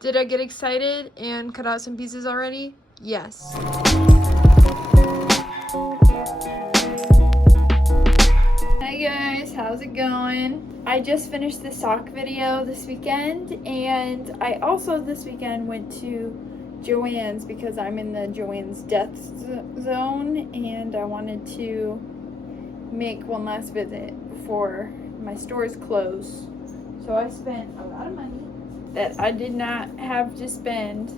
Did I get excited and cut out some pieces already? Yes. Hi guys, how's it going? I just finished the sock video this weekend, and I also this weekend went to Joann's because I'm in the Joann's death zone, and I wanted to make one last visit before my stores close. So I spent a lot of money that I did not have to spend,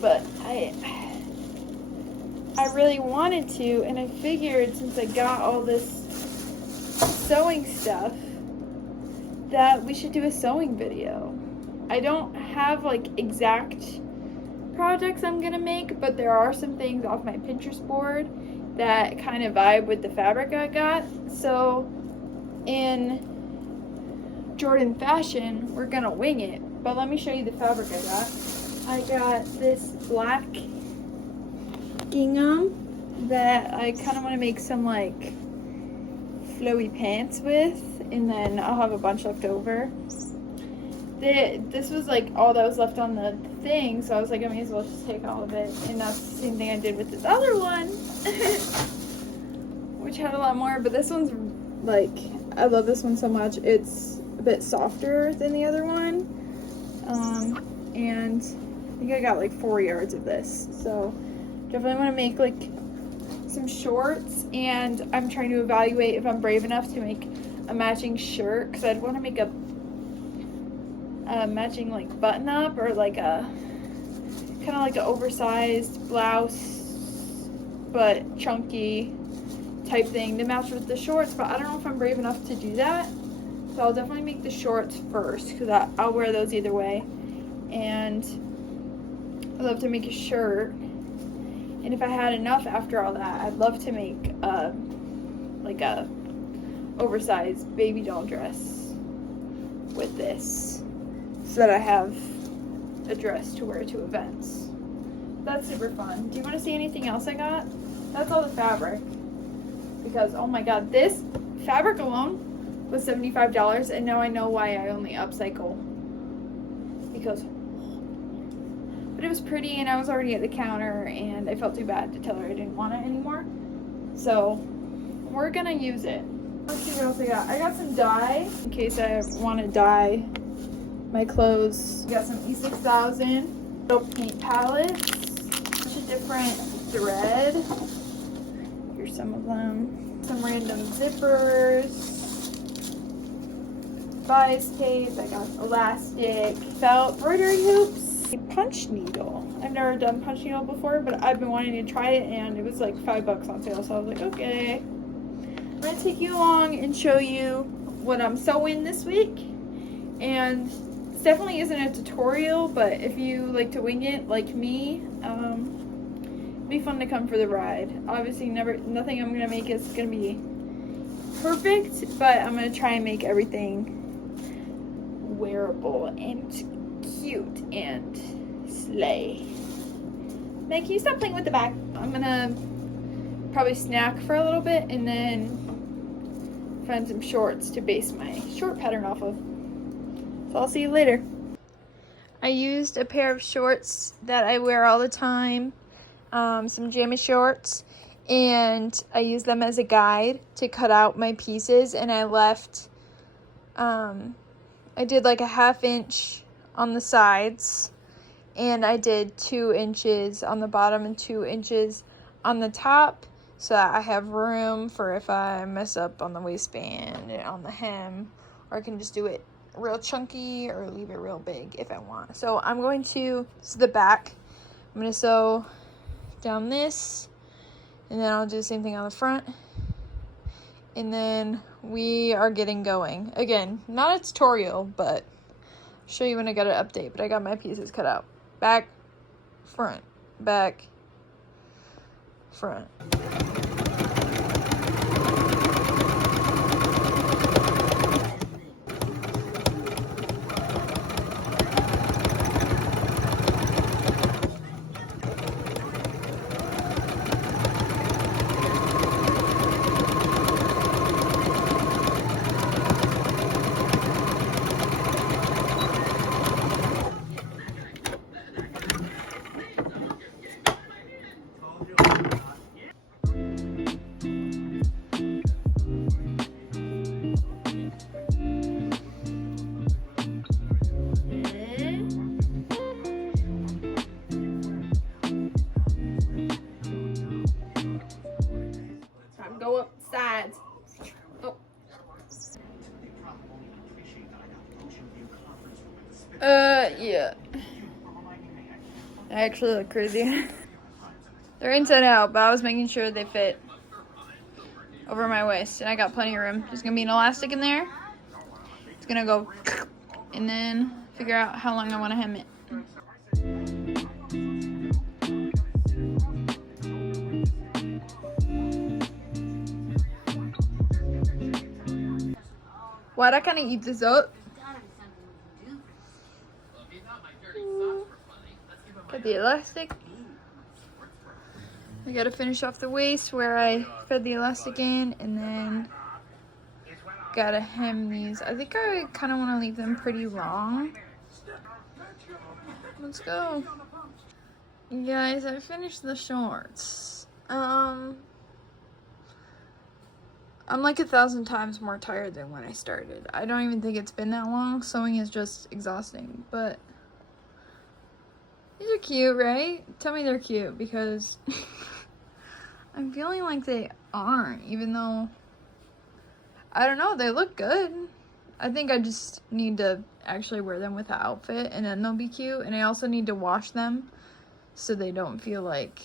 but I really wanted to, and I figured since I got all this sewing stuff that we should do a sewing video. I don't have like exact projects I'm gonna make, but there are some things off my Pinterest board that kind of vibe with the fabric I got. So in Jordan fashion, we're gonna wing it, but let me show you the fabric I got. I got this black gingham that I kind of want to make some like flowy pants with, and then I'll have a bunch left over. This was like all that was left on the thing, so I was like, I may as well just take all of it, and that's the same thing I did with this other one which had a lot more, but this one's like, I love this one so much. It's a bit softer than the other one, and I think I got like 4 yards of this, so definitely want to make like some shorts, and I'm trying to evaluate if I'm brave enough to make a matching shirt, because I'd want to make a matching like button up, or like a kind of like an oversized blouse but chunky type thing to match with the shorts, but I don't know if I'm brave enough to do that. So I'll definitely make the shorts first, because I'll wear those either way, and I'd love to make a shirt. And if I had enough after all that, I'd love to make like a oversized baby doll dress with this, so that I have a dress to wear to events. That's super fun. Do you want to see anything else I got? That's all the fabric, because oh my god, this fabric alone was $75, and now I know why I only upcycle, because but it was pretty, and I was already at the counter, and I felt too bad to tell her I didn't want it anymore. So we're gonna use it. Let's see what else I got. I got some dye in case I want to dye my clothes. I got some E6000 little paint palettes, a bunch of different thread. Here's some of them. Some random zippers, bias tape. I got elastic, felt, embroidery hoops. A punch needle. I've never done punch needle before, but I've been wanting to try it, and it was like $5 on sale, so I was like, okay. I'm gonna take you along and show you what I'm sewing this week, and this definitely isn't a tutorial, but if you like to wing it like me, it'd be fun to come for the ride. Obviously nothing I'm gonna make is gonna be perfect, but I'm gonna try and make everything wearable and cute and slay. Now, can you stop playing with the back? I'm gonna probably snack for a little bit and then find some shorts to base my short pattern off of. So I'll see you later. I used a pair of shorts that I wear all the time, some jammy shorts, and I used them as a guide to cut out my pieces, and I left, I did like a 1/2 inch on the sides, and I did 2 inches on the bottom and 2 inches on the top, so that I have room for if I mess up on the waistband and on the hem, or I can just do it real chunky or leave it real big if I want. So I'm going to, this is the back, I'm going to sew down this, and then I'll do the same thing on the front, and then we are getting going. Again, not a tutorial, but show you when I got an update, but I got my pieces cut out. Back, front, back, front. Yeah. I actually look crazy. They're inside out, but I was making sure they fit over my waist, and I got plenty of room. There's gonna be an elastic in there. It's gonna go, and then figure out how long I want to hem it. Why'd I kind of eat this up? Got the elastic. I gotta finish off the waist where I fed the elastic in, and then gotta hem these. I think I kind of want to leave them pretty long. Let's go. Guys, I finished the shorts. I'm like 1,000 times more tired than when I started. I don't even think it's been that long. Sewing is just exhausting, but these are cute, right? Tell me they're cute, because I'm feeling like they aren't, even though, I don't know, they look good. I think I just need to actually wear them with the outfit, and then they'll be cute. And I also need to wash them so they don't feel like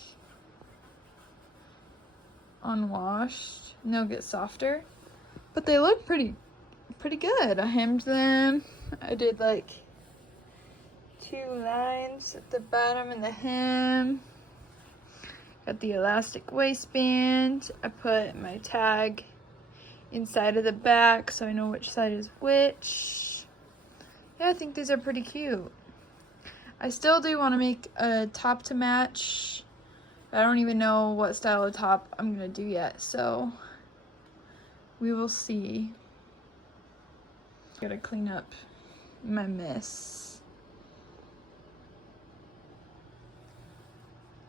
unwashed, and they'll get softer. But they look pretty good. I hemmed them. I did like 2 lines at the bottom and the hem. Got the elastic waistband. I put my tag inside of the back so I know which side is which. Yeah, I think these are pretty cute. I still do want to make a top to match. I don't even know what style of top I'm gonna do yet, so we will see. Gotta clean up my mess.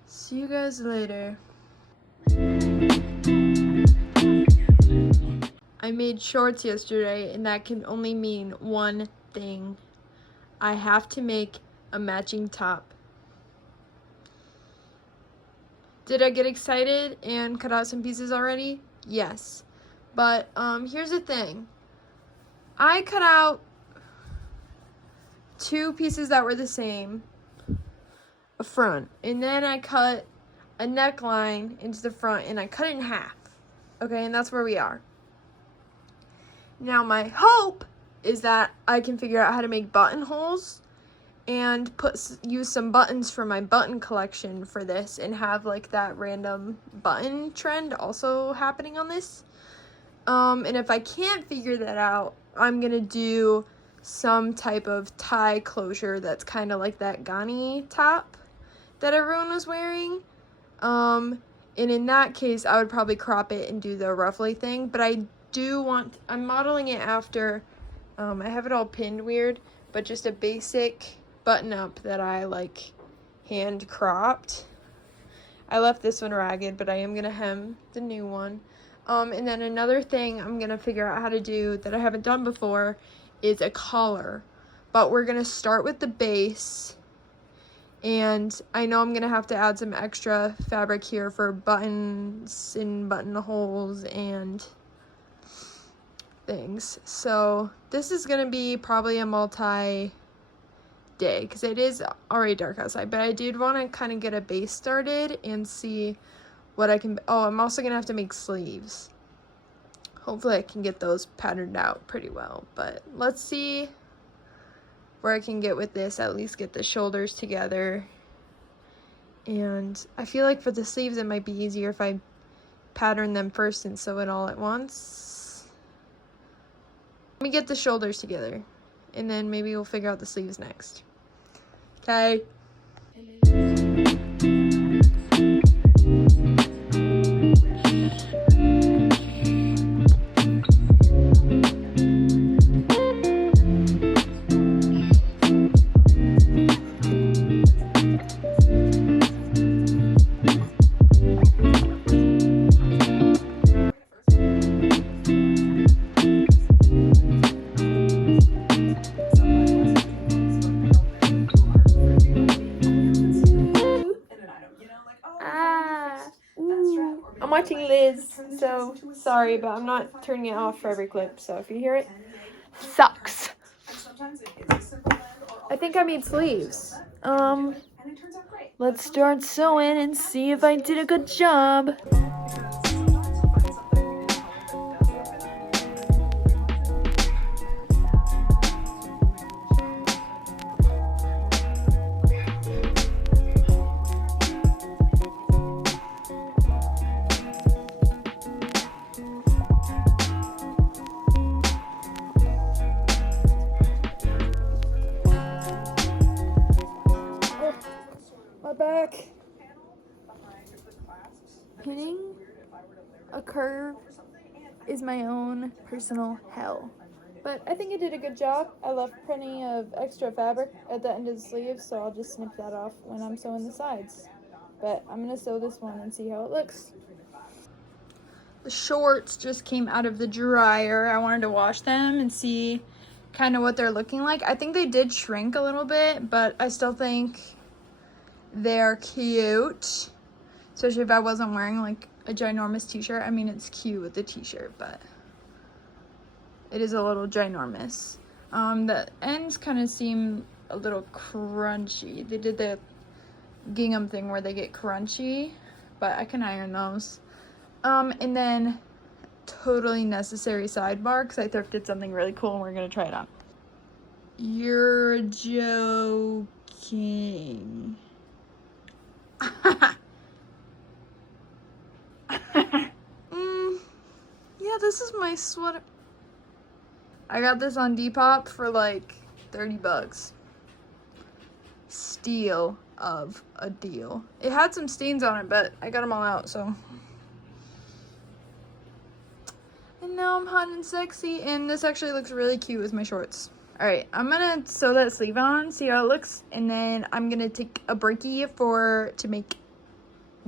See you guys later. I made shorts yesterday, and that can only mean one thing. I have to make a matching top. Did I get excited and cut out some pieces already? Yes. But here's the thing. I cut out 2 pieces that were the same, a front, and then I cut a neckline into the front, and I cut it in half. Okay, and that's where we are. Now my hope is that I can figure out how to make buttonholes and use some buttons from my button collection for this, and have like that random button trend also happening on this. And if I can't figure that out, I'm gonna do some type of tie closure that's kind of like that Ghani top that everyone was wearing. And in that case, I would probably crop it and do the ruffly thing. But I'm modeling it after, I have it all pinned weird, but just a basic button up that I like hand cropped. I left this one ragged, but I am gonna hem the new one. And then another thing I'm gonna figure out how to do that I haven't done before is a collar. But we're gonna start with the base, and I know I'm gonna have to add some extra fabric here for buttons and buttonholes and things. So this is gonna be probably a multi-day, because it is already dark outside, but I did want to kind of get a base started and see what I can. Oh, I'm also gonna have to make sleeves. Hopefully I can get those patterned out pretty well, but let's see where I can get with this. At least get the shoulders together. And I feel like for the sleeves it might be easier if I pattern them first and sew it all at once. Let me get the shoulders together, and then maybe we'll figure out the sleeves next. Okay. I'm watching Liz, so sorry, but I'm not turning it off for every clip, so if you hear it, sucks. I think I made sleeves. Let's start sewing and see if I did a good job. My back. Pinning a curve is my own personal hell. But I think I did a good job. I left plenty of extra fabric at the end of the sleeve, so I'll just snip that off when I'm sewing the sides. But I'm gonna sew this one and see how it looks. The shorts just came out of the dryer. I wanted to wash them and see kind of what they're looking like. I think they did shrink a little bit, but I still think they're cute. Especially if I wasn't wearing like a ginormous t-shirt. I mean, it's cute with the t-shirt, but it is a little ginormous. The ends kind of seem a little crunchy. They did the gingham thing where they get crunchy, but I can iron those. And then totally necessary sidebar because I thrifted something really cool and we're gonna try it on. You're joking. Yeah, this is my sweater. I got this on Depop for like 30 bucks. Steal of a deal. It had some stains on it, but I got them all out, so. And now I'm hot and sexy, and this actually looks really cute with my shorts. All right, I'm gonna sew that sleeve on, see how it looks, and then I'm gonna take a breakie to make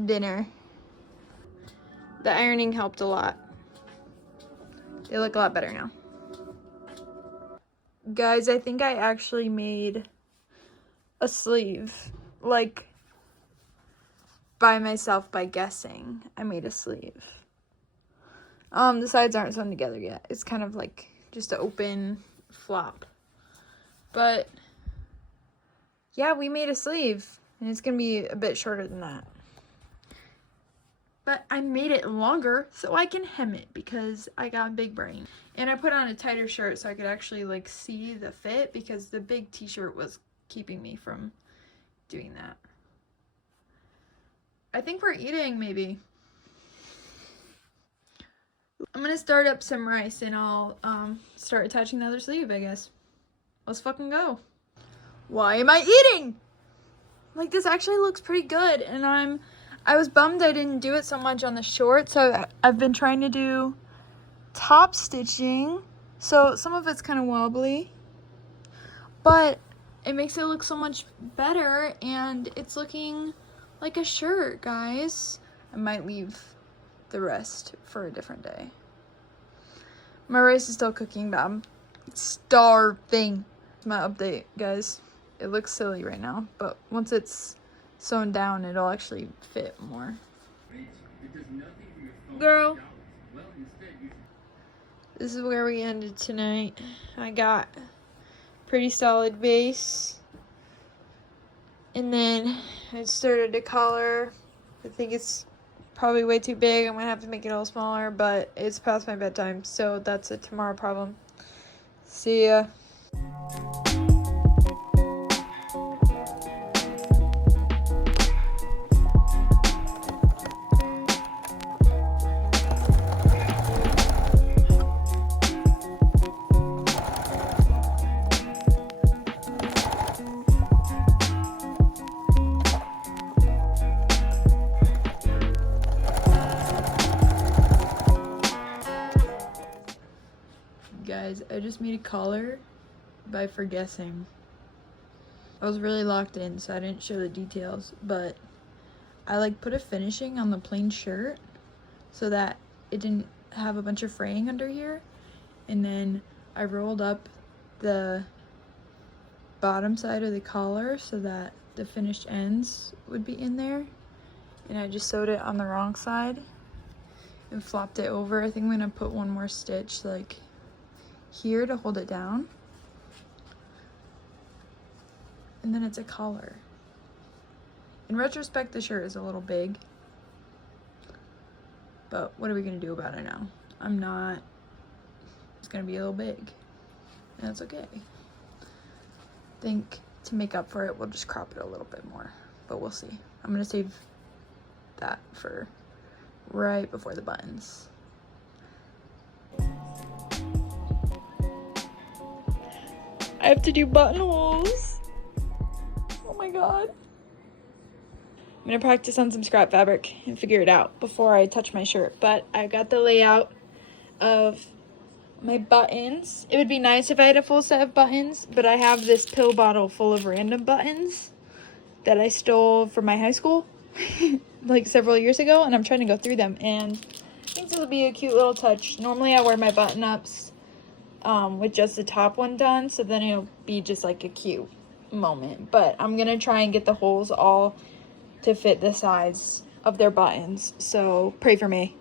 dinner. The ironing helped a lot. They look a lot better now. Guys, I think I actually made a sleeve, like, by myself by guessing. I made a sleeve. The sides aren't sewn together yet. It's kind of like just an open flop. But yeah, we made a sleeve, and it's gonna be a bit shorter than that. But I made it longer so I can hem it because I got a big brain. And I put on a tighter shirt so I could actually like see the fit because the big t-shirt was keeping me from doing that. I think we're eating maybe. I'm gonna start up some rice and I'll start attaching the other sleeve, I guess. Let's fucking go. Why am I eating? Like, this actually looks pretty good, and I was bummed I didn't do it so much on the short, so I've been trying to do top stitching, so some of it's kind of wobbly, but it makes it look so much better, and it's looking like a shirt, guys. I might leave the rest for a different day. My rice is still cooking, but I'm starving. My update, guys. It looks silly right now, but once it's sewn down, it'll actually fit more. Girl, this is where we ended tonight. I got pretty solid base, and then I started to color. I think it's probably way too big. I'm gonna have to make it all smaller, but it's past my bedtime, so that's a tomorrow problem. See ya. Guys, I just made a collar by guessing. I was really locked in, so I didn't show the details, but I like put a finishing on the plain shirt so that it didn't have a bunch of fraying under here, and then I rolled up the bottom side of the collar so that the finished ends would be in there, and I just sewed it on the wrong side and flopped it over. I think I'm gonna put one more stitch like here to hold it down. and then it's a collar. In retrospect, the shirt is a little big, but what are we gonna do about it now? It's gonna be a little big, and that's okay. I think to make up for it, we'll just crop it a little bit more, but we'll see. I'm gonna save that for right before the buttons. I have to do buttonholes. Oh my god. I'm gonna practice on some scrap fabric and figure it out before I touch my shirt. But I got the layout of my buttons. It would be nice if I had a full set of buttons, but I have this pill bottle full of random buttons that I stole from my high school like several years ago, and I'm trying to go through them, and I think this will be a cute little touch. Normally I wear my button-ups with just the top one done, so then it'll be just like a cute moment. But I'm gonna try and get the holes all to fit the size of their buttons, so pray for me.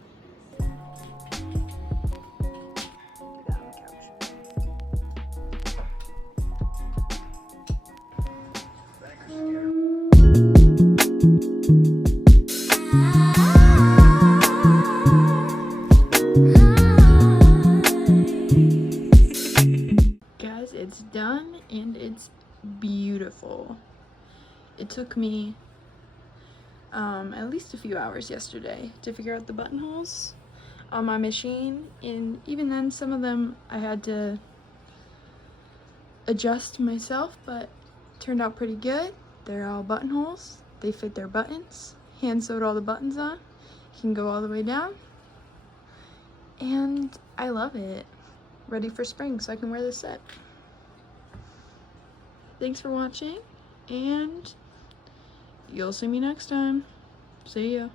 Guys, it's done and it's beautiful. It took me at least a few hours yesterday to figure out the buttonholes on my machine, and even then some of them I had to adjust myself, but it turned out pretty good. They're all buttonholes, they fit their buttons, hand sewed all the buttons on, you can go all the way down, and I love it. Ready for spring so I can wear this set. Thanks for watching, and you'll see me next time. See ya.